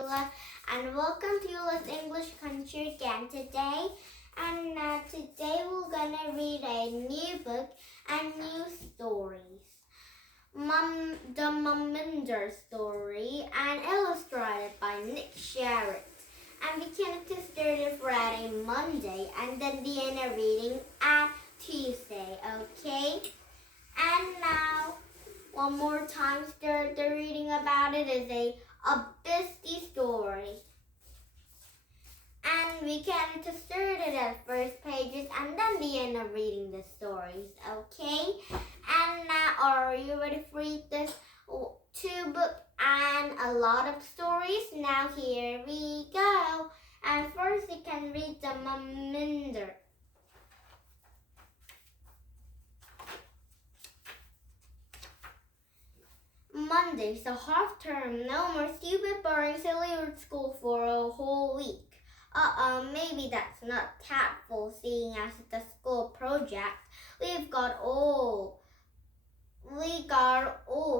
Eula, and welcome to Eula's English Country again today. And today we're gonna read a new book and new stories. The Mumminder story and illustrated by Nick Sherritt. And we can start it Friday, Monday, and then the end of reading at Tuesday, okay? And now, one more time, start the reading about it is A Beasty story. And we can start it at first pages and then the end of reading the stories, okay? And now, are you ready to read this two book and a lot of stories? Now here we go. And first you can read the Mumminder. Monday's a half term. No more stupid, boring, silly school for a whole week. Maybe that's not tactful, seeing as the school project. We got all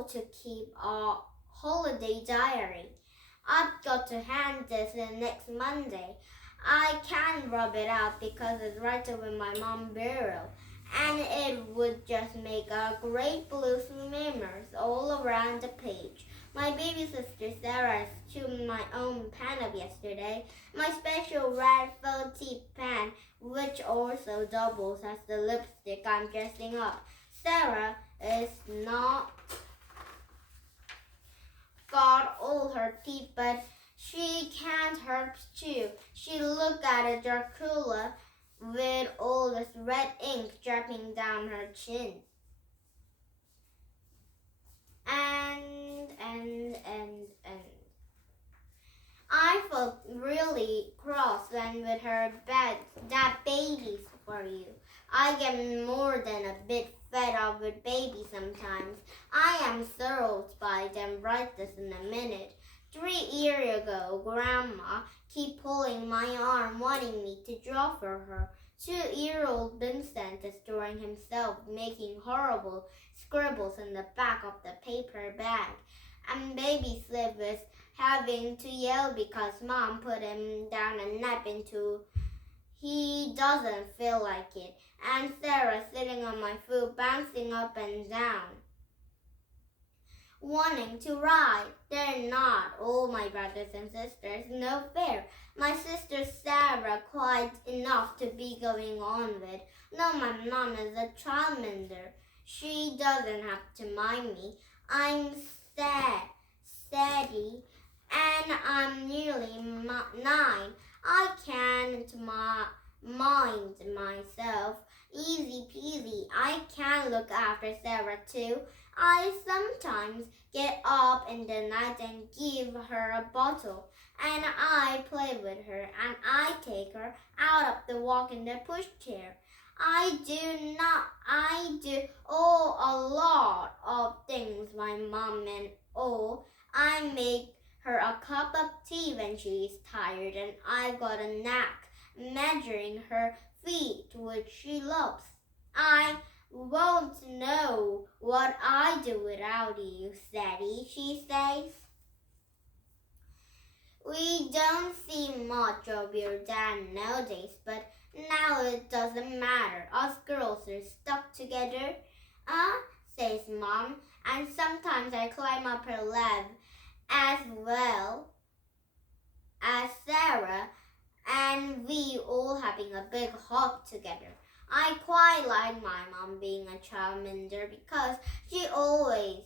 to keep our holiday diary. I've got to hand this in next Monday. I can't rub it out because it's right over my mom's bureau, and it would just make a great blue swimmers all around the page. My baby sister Sarah chewed my own pen up yesterday, my special red felt tip pen, which also doubles as the lipstick I'm dressing up. Sarah is not got all her teeth, but she can't help chew. She looked at a Dracula with all this red ink dripping down her chin. And I felt really cross when with her that baby's for you. I get more than a bit fed up with babies sometimes. I am thrilled by them right this in a minute. 3 years ago, Grandma kept pulling my arm, wanting me to draw for her. 2-year-old Vincent is drawing himself, making horrible scribbles in the back of the paper bag. And baby Slip is having to yell because Mom put him down a nap into he doesn't feel like it. And Sarah sitting on my foot, bouncing up and down, wanting to ride. They're not all my brothers and sisters, no fair. My sister Sarah quite enough to be going on with. No, my mom is a childminder. She doesn't have to mind me. I'm steady, and I'm nearly 9. I can't mind myself. Easy peasy. I can look after Sarah too. I sometimes get up in the night and give her a bottle, and I play with her, and I take her out of the walk in the pushchair. I do a lot of things my mom and I make her a cup of tea when she is tired, and I got a knack measuring her feet, which she loves. I won't know what I'd do without you, Sadie, she says. We don't see much of your dad nowadays, but now it doesn't matter. Us girls are stuck together, says Mom, and sometimes I climb up her lap as well as Sarah, and we all having a big hug together. I quite like my mom being a childminder because she always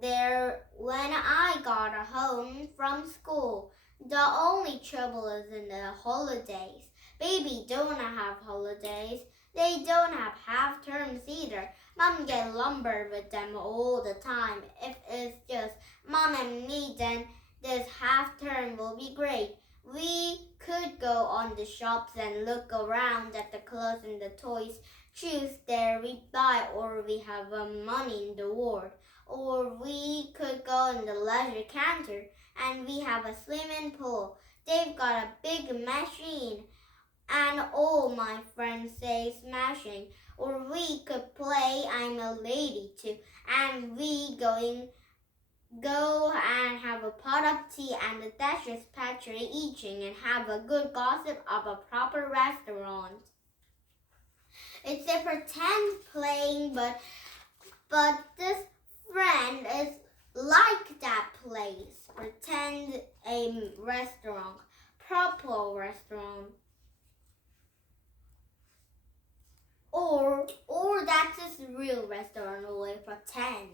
there when I got home from school. The only trouble is in the holidays. Baby don't have holidays. They don't have half terms either. Mom get lumbered with them all the time. If it's just Mom and me, then this half term will be great. We could go on the shops and look around at the clothes and the toys, choose there we buy, or we have money in the ward. Or we could go in the leisure counter and we have a swimming pool. They've got a big machine and all my friends say smashing. Or we could play I'm a lady too, and we go and have have a pot of tea and a delicious pastry eating and have a good gossip of a proper restaurant. It's a pretend playing, but this friend is like that place. Pretend a restaurant, proper restaurant. Or that's his real restaurant only pretend.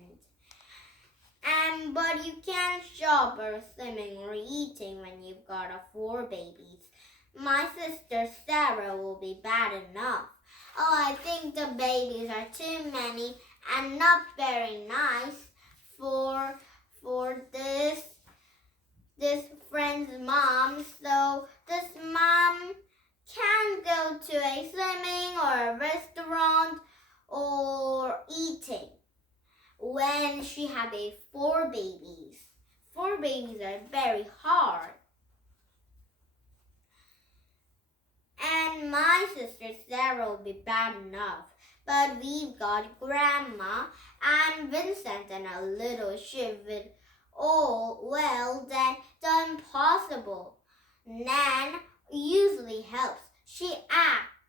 But you can't shop or swimming or eating when you've got 4 babies. My sister Sarah will be bad enough. Oh, I think the babies are too many and not very nice for this friend's mom. So this mom can't go to a swimming or a restaurant or eating when she have 4 babies. 4 babies are very hard. And my sister Sarah will be bad enough. But we've got Grandma and Vincent and a little ship with then the impossible. Nan usually helps. She acts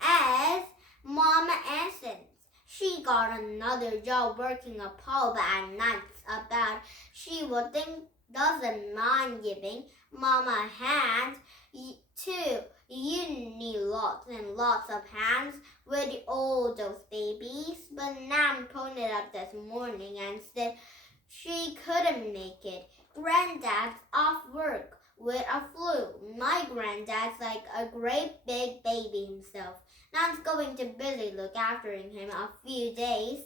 as Mama Essence. She got another job working a pub at nights about she doesn't mind giving Mama hands too. You need lots and lots of hands with all those babies. But Nan pointed up this morning and said she couldn't make it. Granddad's off work with a flu. My granddad's like a great big baby himself. Nan's going to busy look after him a few days.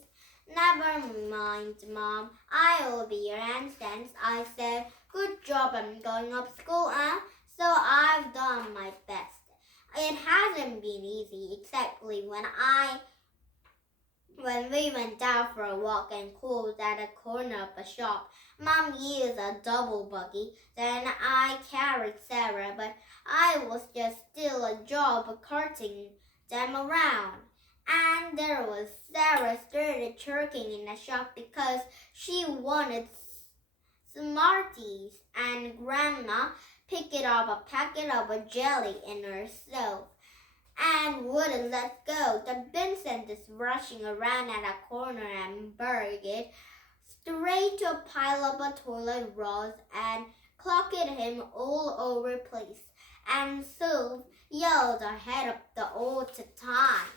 Never mind, Mom. I will be your Aunt Sense. I said, good job, I'm going up school, So I've done my best. It hasn't been easy, exactly when we went out for a walk and called at a corner of a shop. Mom used a double buggy. Then I carried Sarah, but I was just still a job carting them around. And there was Sarah started chirking in the shop because she wanted Smarties, and Grandma picked up a packet of a jelly in herself and wouldn't let go. The Vincent is rushing around at a corner and buried it straight to a pile of a toilet rolls and clocked him all over the place. And Sylve yelled her head up all the time.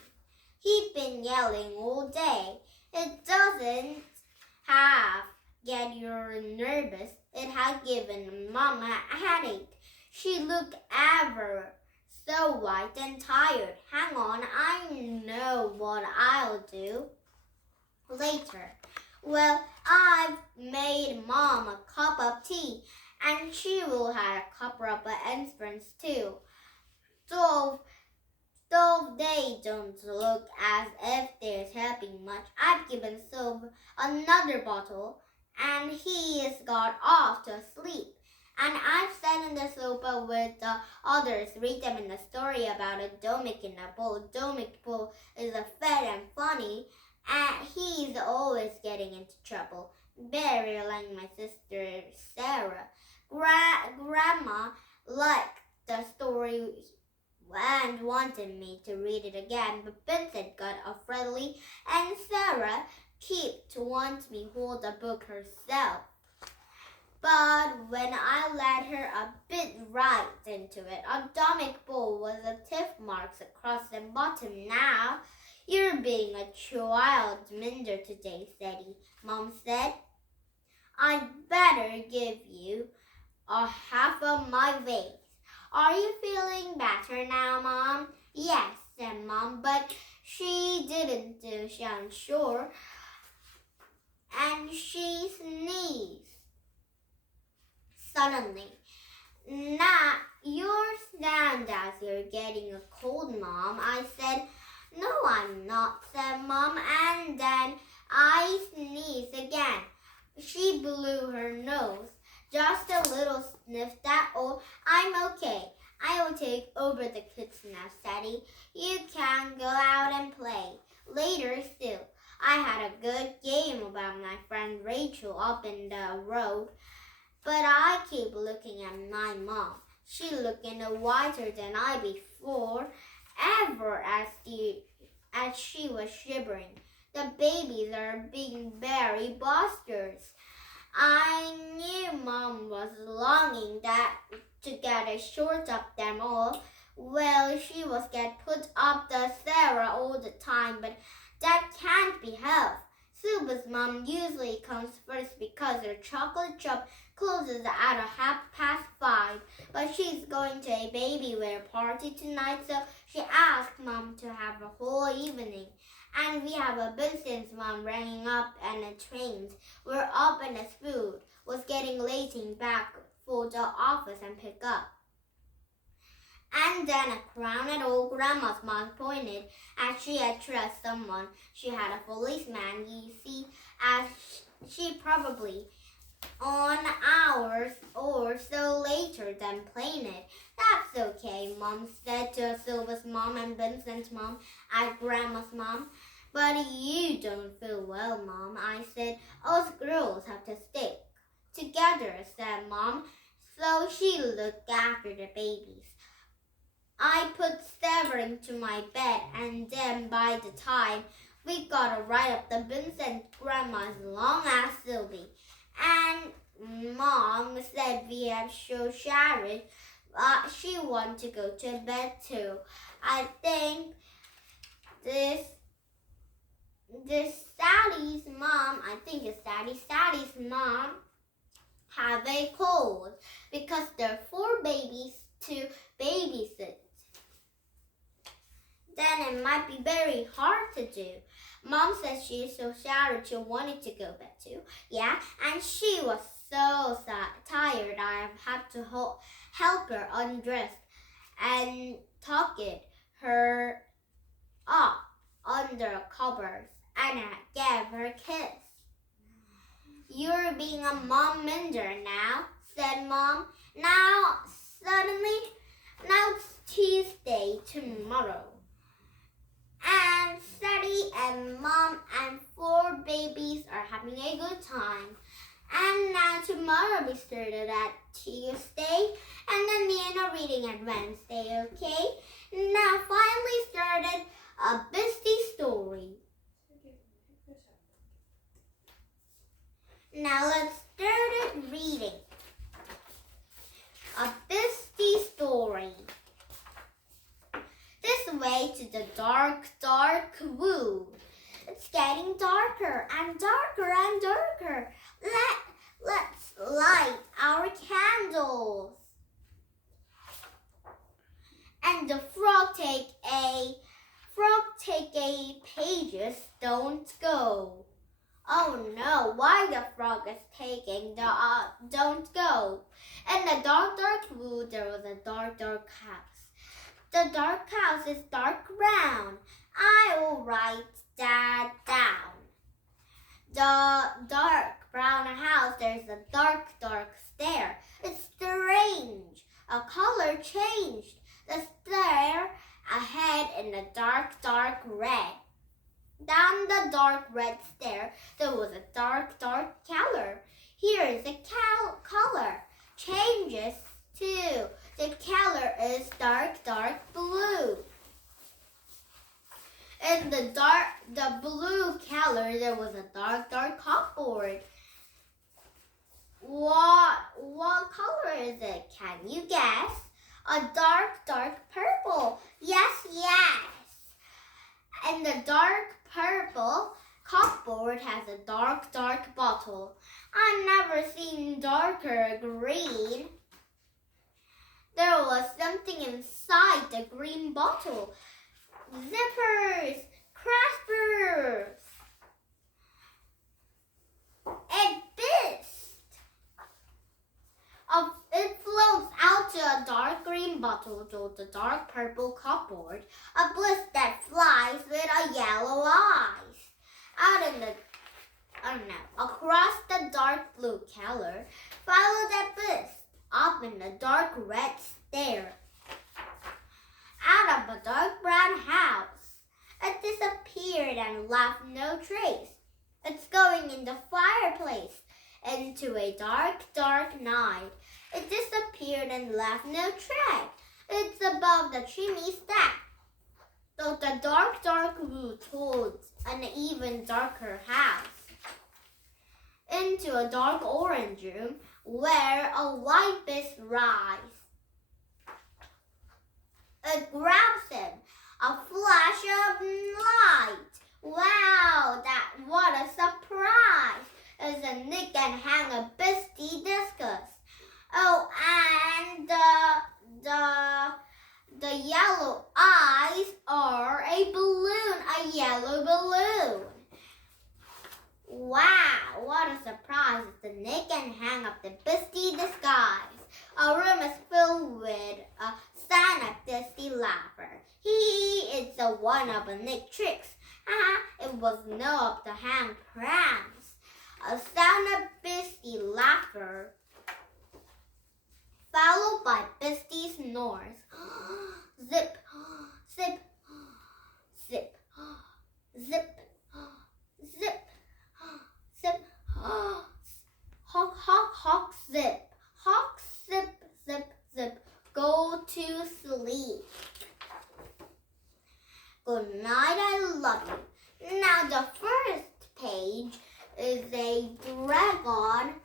He'd been yelling all day. It doesn't have get you nervous. It had given Mama a headache. She looked ever so white and tired. Hang on, I know what I'll do later. Well, I've made Mom a cup of tea, and she will have a cup of incense too. Though they don't look as if they're helping much, I've given Sylve another bottle, and he has got off to sleep. And I've sat in the sofa with the others, read them in a story about a Domik in a bowl. Domik bowl is a fat and funny, and he's always getting into trouble. Very like my sister Sarah. Grandma liked the story and wanted me to read it again, but Vincent got friendly, and Sarah kept to want me hold the book herself. But when I let her a bit right into it, a Domik bowl was a tiff marks across the bottom. Now, you're being a child minder today, Sadie, Mom said. I'd better give you a half of my vase. Are you feeling better now, Mom? Yes, said Mom, but she didn't sound sure, and she sneezed suddenly. Now, you're sound as you're getting a cold, Mom. I said, no, I'm not, said Mom, and then I sneezed again. She blew her nose. Just a little sniff, that all. I'm okay. I will take over the kids now, Sadie. You can go out and play. Later I had a good game about my friend Rachel up in the road. But I keep looking at my mom. She looking whiter than I before ever as she was shivering. The babies are being very busters. I knew Mom was longing to get a short of them all. Well, she was get put up the Sarah all the time, but that can't be helped. Suba's mom usually comes first because her chocolate shop closes at 5:30. But she's going to a baby wear party tonight, so she asked Mom to have a whole evening. And we have a Vincent's mom ringing up and the trains were up and his food was getting late back for the office and pick up. And then a crowned old grandma's mom pointed as she addressed someone. She had a policeman, you see, as she probably on hours or so later than planned it. That's okay, Mom said to Sylva's mom and Vincent's mom and Grandma's mom. But you don't feel well, Mom, I said. Us girls have to stick together, said Mom. So she looked after the babies. I put Sarah into my bed, and then by the time we got right up the Vincent grandma's long as Sylvie, and Mom said we have so shattered, she wanted to go to bed too. I think this Sally's mom, Sally's mom have a cold because there are 4 babies to babysit. Then it might be very hard to do. Mom says she is so shattered she wanted to go bed too. Yeah, and she was so tired I had to help her undress and tuck her up under covers and I gave her a kiss. You're being a mom minder now, said Mom. Now it's Tuesday tomorrow. And Sadie and Mom and 4 babies are having a good time. And now tomorrow we started at Tuesday and then we are reading at Wednesday, okay? Now finally started A Beasty story. Now let's start reading. A Beasty story. This way to the dark, dark wood. It's getting darker and darker and darker. Let's light our candles. And the frog take a pages, don't go. Oh no, why the frog is taking the don't go. In the dark, dark wood there was a dark, dark house. The dark house is dark brown. I will write that down. The dark brown house, there's a dark, dark stair. It's strange. A color changed. The stair ahead in the dark, dark red. Down the dark red stair, there was a dark, dark color. Here is the color. Changes too. The color is dark, dark blue. In the blue color, there was a dark, dark cupboard. What color is it? Can you guess? A dark, dark purple. Yes, yes. And the dark purple cupboard has a dark, dark bottle. I've never seen darker green. There was something inside the green bottle. Zippers, craspers. A beast. It floats out to a dark green bottle to the dark purple cupboard. A bliss that flies with a yellow eyes. Out in the, across the dark blue color, follow that bliss. Up in the dark red stair. Out of a dark brown house. It disappeared and left no trace. It's going in the fireplace. into a dark, dark night. It disappeared and left no track. It's above the chimney stack. Though the dark, dark road towards an even darker house. Into a dark orange room where a white beast rides. It grabs him, a flash of light. Wow, what a surprise! Isn't Nick can hang a Beasty discus. Oh, and the yellow eyes are a balloon, a yellow balloon. Wow, what a surprise! The Nick can hang up the Beasty disguise. Our room is filled with a Santa Beasty laugher. It's a one of a Nick tricks. It was no up to hang pranks. A Santa Beasty laugher, followed by Beasty snores. Zip, zip, zip, zip, zip, zip. Hawk, hawk, hawk, zip. Hawk, zip, zip, zip. Go to sleep. Good night, I love you. Now the first page is a dragon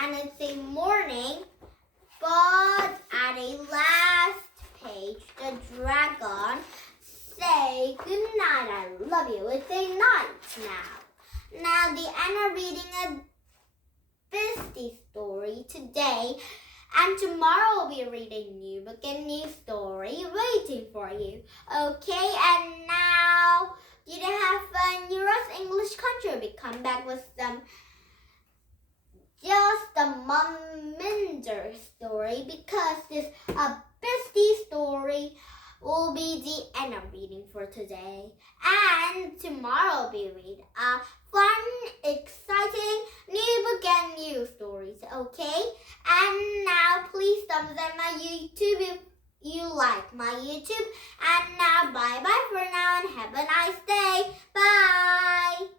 and it's a morning, but at a last page, the dragon say good night, I love you. It's a night now. Now the Anna reading a Beasty story today, and tomorrow we'll be reading a new book and new story waiting for you. Okay, and now did you have fun? Nero's English Country. We come back with just a Minder story because this a Beasty story will be the end of reading for today. And tomorrow we'll read a fun, exciting new book and new stories, okay? And now please thumbs up my YouTube if you like my YouTube. And now bye-bye for now and have a nice day. Bye!